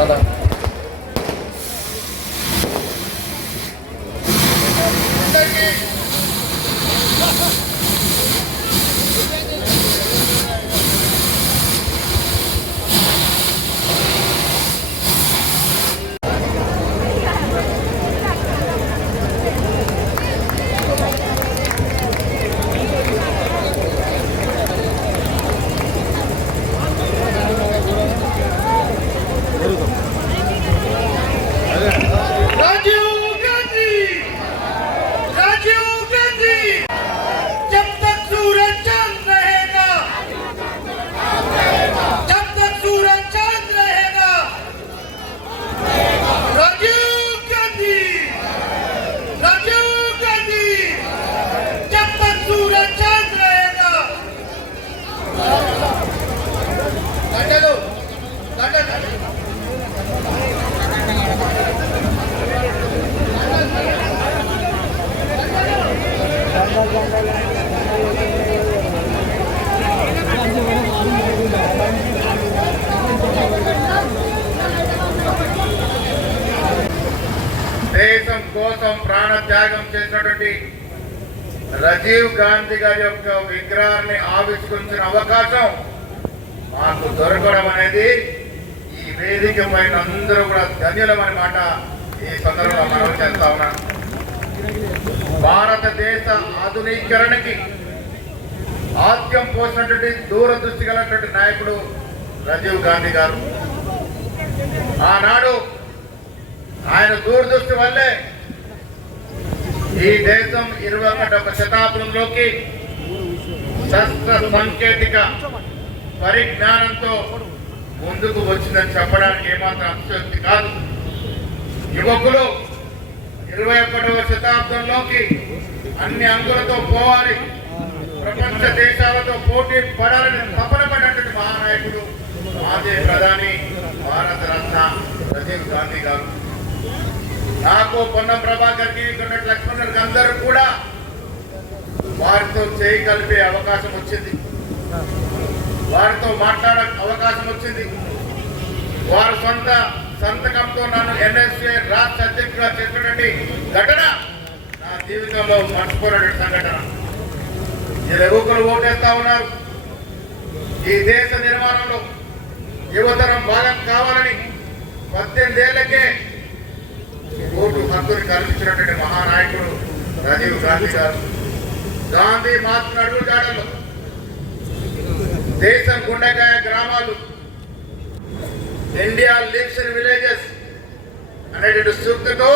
చాలా దేశం కోసం ప్రాణత్యాగం చేసినటువంటి రాజీవ్ గాంధీ గారి యొక్క విగ్రహాన్ని ఆవిష్కరించిన అవకాశం మాకు దొరకడం అనేది ఈ వేదిక పైన అందరూ కూడా ధన్యులమనే మాట ఈ సందర్భంగా మనం చేస్తా ఉన్నాం. భారతదేశ ఆధునీకరణకి ఆద్యం పోసినటువంటి దూరదృష్టి గలటువంటి నాయకుడు రాజీవ్ గాంధీ గారు. ఆనాడు ఆయన దూరదృష్టి వల్లే ఈ దేశం 21వ శతాబ్దంలోకి శాస్త్ర సాంకేతిక పరిజ్ఞానంతో ముందుకు వచ్చిందని చెప్పడానికి ఏమాత్రం అతిశయోక్తి కాదు. యువకులు 21వ శతాబ్దంలోకి అన్ని అంగులతో పోవాలి, ప్రపంచ దేశాలతో పోటీ పడాలని తపన పడినటువంటి మహానాయకుడు మాజీ ప్రధాని భారత రత్న రాజీవ్ గాంధీ గారు. నాకు పొన్నం ప్రభాకర్ కి లక్ష్మణ్ అందరూ కూడా వారితో చేయి కలిపే అవకాశం వచ్చింది, వారితో మాట్లాడే అవకాశం వచ్చింది. వారి సొంత సంతకంతో నన్ను ఎన్ఎస్ఏ రాష్ట్ర అధ్యక్షుడిగా చేసినటువంటి ఘటన నా జీవితంలో మర్చిపోయిన సంఘటన. ఈ యువకులు ఓటేస్తా ఉన్నారు. ఈ దేశ నిర్మాణంలో యువతరం భాగం కావాలని 18 ఏళ్లకే ఓటు హక్కుని కల్పించినటువంటి మహానాయకుడు రాజీవ్ గాంధీ గారు. గాంధీ మాత్రం అడుగుజాడల్లో దేశం గుండెకాయ గ్రామాలు, ఇండియా లివ్స్ ఇన్ విలేజెస్ అనేటువంటి సూక్తితో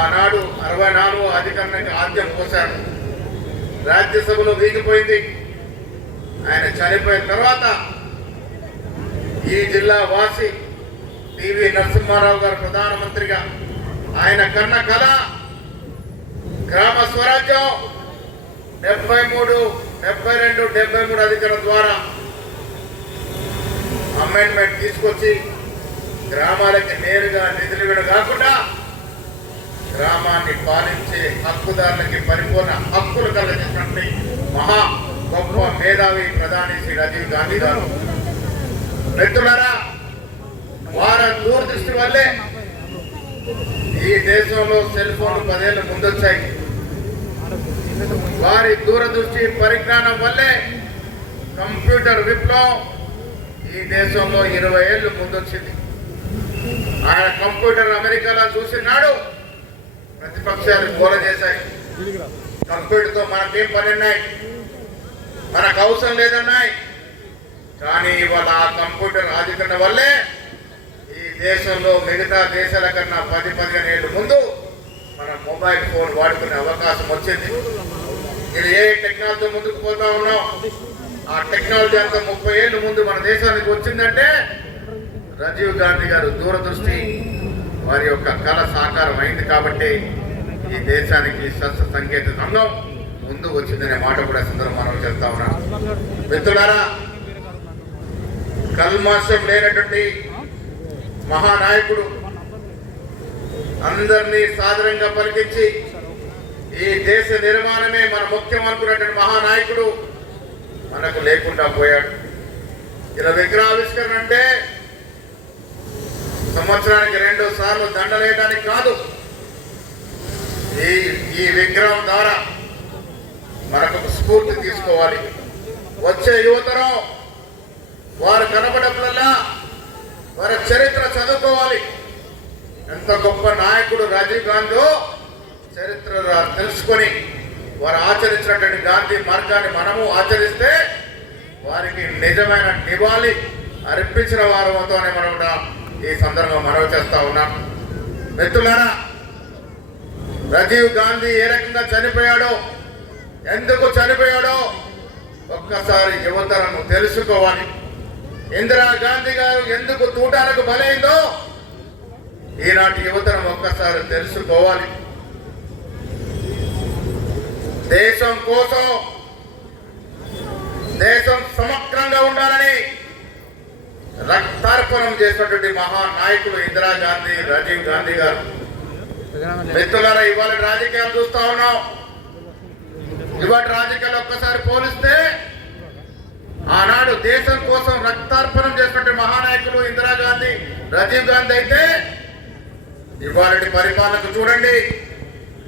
ఆనాడు 64వ అధికారానికి ఆద్యం పోశాడు. రాజ్యసభలో వీగిపోయింది. ఆయన చనిపోయిన తర్వాత ఈ జిల్లా వాసి టివి నరసింహారావు గారు ప్రధానమంత్రిగా ఆయన కన్న కళ గ్రామ స్వరాజ్యం 73, 72, 73 అధికారం ద్వారా అమెండ్మెంట్ తీసుకొచ్చి గ్రామాలకి నేరుగా నిధులు ఇవ్వడం కాకుండా గ్రామాన్ని పాలించే హక్కుదారులకి పరిపూర్ణ హక్కులు కలిగించినటువంటి మహా గొప్ప మేధావి ప్రధాని శ్రీ రాజీవ్ గాంధీ గారు. మిత్రులారా, వారి దూరదృష్టి వల్లే ఈ దేశంలో సెల్ ఫోన్లు 10 ఏళ్ళు ముందొచ్చాయి. వారి దూరదృష్టి పరిజ్ఞానం వల్లే కంప్యూటర్ విప్లవం ఈ దేశంలో 20 ఏళ్ళు ముందొచ్చింది. ఆయన కంప్యూటర్ అమెరికాలో చూసినాడు ప్రతిపక్షాలు గోల చేశాయి. కంప్యూటర్తో మనకేం పని ఉన్నాయి, మనకు అవసరం లేదన్నాయి. కానీ ఇవాళ ఆ కంప్యూటర్ ఆధికరణ వల్లే ఈ దేశంలో మిగతా దేశాల కన్నా 10-15 ఏళ్ళ ముందు మనం మొబైల్ ఫోన్ వాడుకునే అవకాశం వచ్చింది. ఇది ఏ టెక్నాలజీ ముందుకు పోతా ఉన్నాం, ఆ టెక్నాలజీ అంతా 30 ఏళ్ళ ముందు మన దేశానికి వచ్చిందంటే రాజీవ్ గాంధీ గారు దూరదృష్టి, వారి యొక్క కళ సాకారం అయింది కాబట్టి ఈ దేశానికి శాస్త్ర సాంకేతిక రంగం ముందు వచ్చిందనే మాట కూడా సందర్భంగా చెప్తా ఉన్నాను. మిత్రులారా, కల్మాషం లేనటువంటి మహానాయకుడు, అందరినీ సాదరంగా పలికించి ఈ దేశ నిర్మాణమే మన ముఖ్యం అనుకున్నటువంటి మహానాయకుడు మనకు లేకుండా పోయాడు. ఇలా విగ్రహావిష్కరణ అంటే సంవత్సరానికి 2 సార్లు దండలేయడానికి కాదు, ఈ విగ్రహం ద్వారా మనకు స్ఫూర్తి తీసుకోవాలి. వచ్చే యువతరం వారు కనబడప్పుడల్లా వారి చరిత్ర చదువుకోవాలి. ఎంత గొప్ప నాయకుడు రాజీవ్ గాంధీ చరిత్ర తెలుసుకొని వారు ఆచరించినటువంటి గాంధీ మార్గాన్ని మనము ఆచరిస్తే వారికి నిజమైన నివాళి అర్పించిన వారితోనే మనం ఈ సందర్భంగా మనవి చేస్తా ఉన్నాం. మిత్రులారా, రాజీవ్ గాంధీ ఏ రకంగా చనిపోయాడో, ఎందుకు చనిపోయాడో ఒక్కసారి యువతరం తెలుసుకోవాలి. ఇందిరా గాంధీ గారు ఎందుకు తూటాలకు బలైందో ఈనాటి యువతరం ఒక్కసారి తెలుసుకోవాలి. దేశం కోసం, దేశం సమగ్రంగా ఉండాలని రక్తార్పణం చేసినటువంటి మహానాయకులు ఇందిరాగాంధీ, రాజీవ్ గాంధీ గారు. మిత్రులారా, ఇవాళ రాజకీయాలు చూస్తా ఉన్నాం. ఇవాళ రాజకీయాలు ఒక్కసారి పోలిస్తే ఆనాడు దేశం కోసం రక్తార్పణం చేసినటువంటి మహానాయకులు ఇందిరాగాంధీ, రాజీవ్ గాంధీ అయితే ఇవాళ పరిపాలన చూడండి.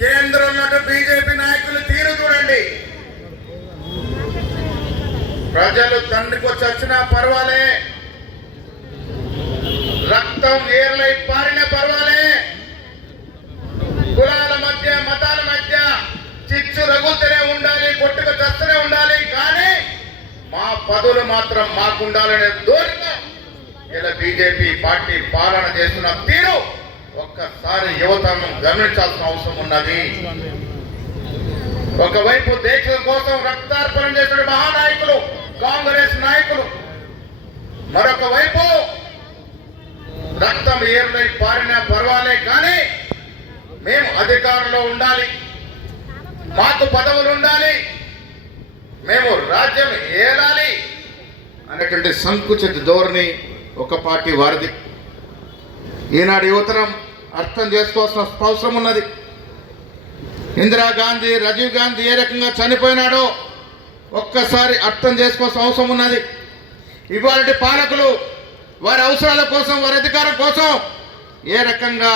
కేంద్రంలో బీజేపీ నాయకులు తీరు చూడండి. ప్రజలు తండ్రికి చచ్చినా పర్వాలే, రక్తం ఏర్లై పారిన పర్వాలే, కులాల మధ్య మతాల మధ్య చిచ్చు రగులుతూనే ఉండాలి, కొట్టుకు చస్తూనే ఉండాలి, కానీ మా పదులు మాత్రం మాకుండాలనే ధోరణితో ఇలా బీజేపీ పార్టీ పాలన చేస్తున్న తీరు ఒక్కసారి యువతను గమనించాల్సిన అవసరం ఉన్నది. ఒకవైపు దేశం కోసం రక్తార్పణం చేసిన మహానాయకులు కాంగ్రెస్ నాయకులు, మరొక వైపు రక్తం ఏర్లై పారినా పర్వాలే కానీ మేము అధికారంలో ఉండాలి, మాకు పదవులు ఉండాలి, మేము రాజ్యం ఏలాలి అనేటువంటి సంకుచిత ధోరణి ఒక పార్టీ వారిది. ఈనాడు యువతరం అర్థం చేసుకోవాల్సిన అవసరం ఉన్నది. ఇందిరాగాంధీ, రాజీవ్ గాంధీ ఏ రకంగా చనిపోయినాడో ఒక్కసారి అర్థం చేసుకోవాల్సిన అవసరం ఉన్నది. ఇవాళ పాలకులు వారి అవసరాల కోసం, వారి అధికారం కోసం ఏ రకంగా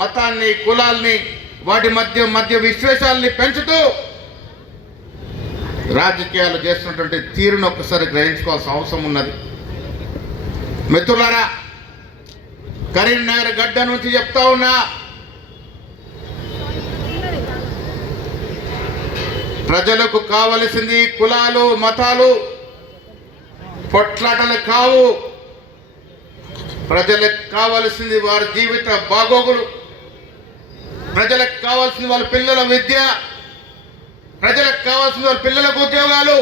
మతాన్ని, కులాల్ని, వాటి మధ్య విశ్వేషాలని పెంచుతూ రాజకీయాలు చేస్తున్నటువంటి తీరును ఒక్కసారి గ్రహించుకోవాల్సిన అవసరం ఉన్నది. మిత్రులారా, కరీంనగర్ గడ్డ నుంచి చెప్తా ఉన్నా, ప్రజలకు కావలసింది కులాలు, మతాలు, పొట్లాటలు కావు. ప్రజలకు కావలసింది వారి జీవిత బాగోగులు, ప్రజలకు కావాల్సింది వాళ్ళ పిల్లల విద్య, ప్రజలకు కావాల్సింది వాళ్ళ పిల్లలకు ఉద్యోగాలు,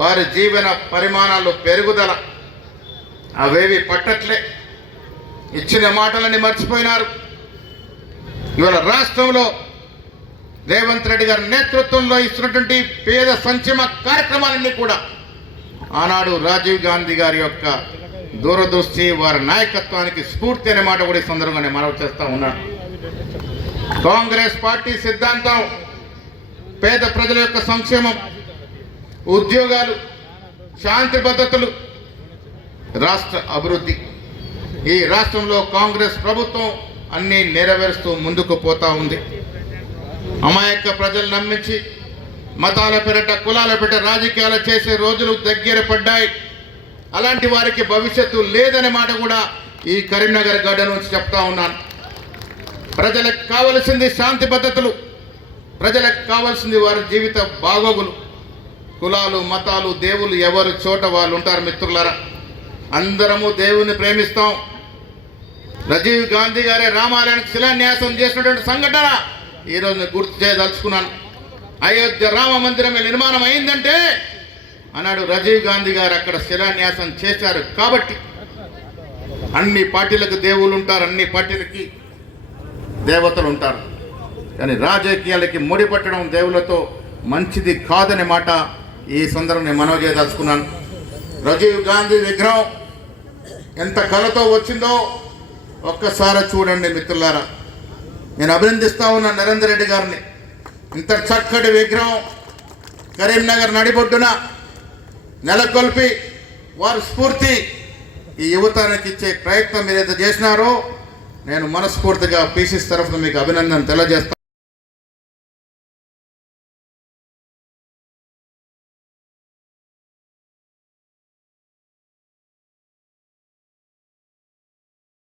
వారి జీవన పరిమాణాలు పెరుగుదల. అవేవి పట్టట్లే, ఇచ్చిన మాటలని మర్చిపోయినారు. ఇవాళ రాష్ట్రంలో రేవంత్ రెడ్డి గారి నేతృత్వంలో ఇస్తున్నటువంటి పేద సంక్షేమ కార్యక్రమాలన్నీ కూడా ఆనాడు రాజీవ్ గాంధీ గారి యొక్క దూరదృష్టి, వారి నాయకత్వానికి స్ఫూర్తి అనే మాట కూడా ఈ సందర్భంగా మనవి చేస్తా ఉన్నాను. కాంగ్రెస్ పార్టీ సిద్ధాంతం పేద ప్రజల యొక్క సంక్షేమం, ఉద్యోగాలు, శాంతి భద్రతలు, రాష్ట్ర అభివృద్ధి. ఈ రాష్ట్రంలో కాంగ్రెస్ ప్రభుత్వం అన్నీ నెరవేరుస్తూ ముందుకు పోతా ఉంది. అమాయక ప్రజలు నమ్మించి మతాల పేరిట, కులాల పేరిట రాజకీయాలు చేసే రోజులు దగ్గర పడ్డాయి. అలాంటి వారికి భవిష్యత్తు లేదనే మాట కూడా ఈ కరీంనగర్ గడ్డ నుంచి చెప్తా ఉన్నాను. ప్రజలకు కావలసింది శాంతి భద్రతలు, ప్రజలకు కావాల్సింది వారి జీవిత బాగోగులు. కులాలు, మతాలు, దేవుళ్ళు ఎవరు చోట వాళ్ళు ఉంటారు. మిత్రులారా, అందరము దేవుని ప్రేమిస్తాం. రాజీవ్ గాంధీ గారే రామాలయానికి శిలాన్యాసం చేసినటువంటి సంఘటన ఈరోజు గుర్తు చేయదలుచుకున్నాను. అయోధ్య రామ మందిరం నిర్మాణం అయిందంటే అన్నాడు రాజీవ్ గాంధీ గారు అక్కడ శిలాన్యాసం చేశారు. కాబట్టి అన్ని పార్టీలకు దేవుళ్ళు ఉంటారు, అన్ని పార్టీలకి దేవతలు ఉంటారు. కానీ రాజకీయాలకి ముడిపట్టడం దేవులతో మంచిది కాదనే మాట ఈ సందర్భంగా మనవి చేయదలుచుకున్నాను. రాజీవ్ గాంధీ విగ్రహం ఎంత కళతో వచ్చిందో ఒక్కసారి చూడండి మిత్రులారా. నేను అభినందిస్తా ఉన్నా నరేందర్ రెడ్డి గారిని. ఇంత చక్కటి విగ్రహం కరీంనగర్ నడిబొడ్డున నెలకొల్పి వారి స్ఫూర్తి ఈ యువతరానికి ఇచ్చే ప్రయత్నం మీరైతే చేసినారో నేను మనస్ఫూర్తిగా పీసీసీ తరఫున మీకు అభినందన తెలియజేస్తాను.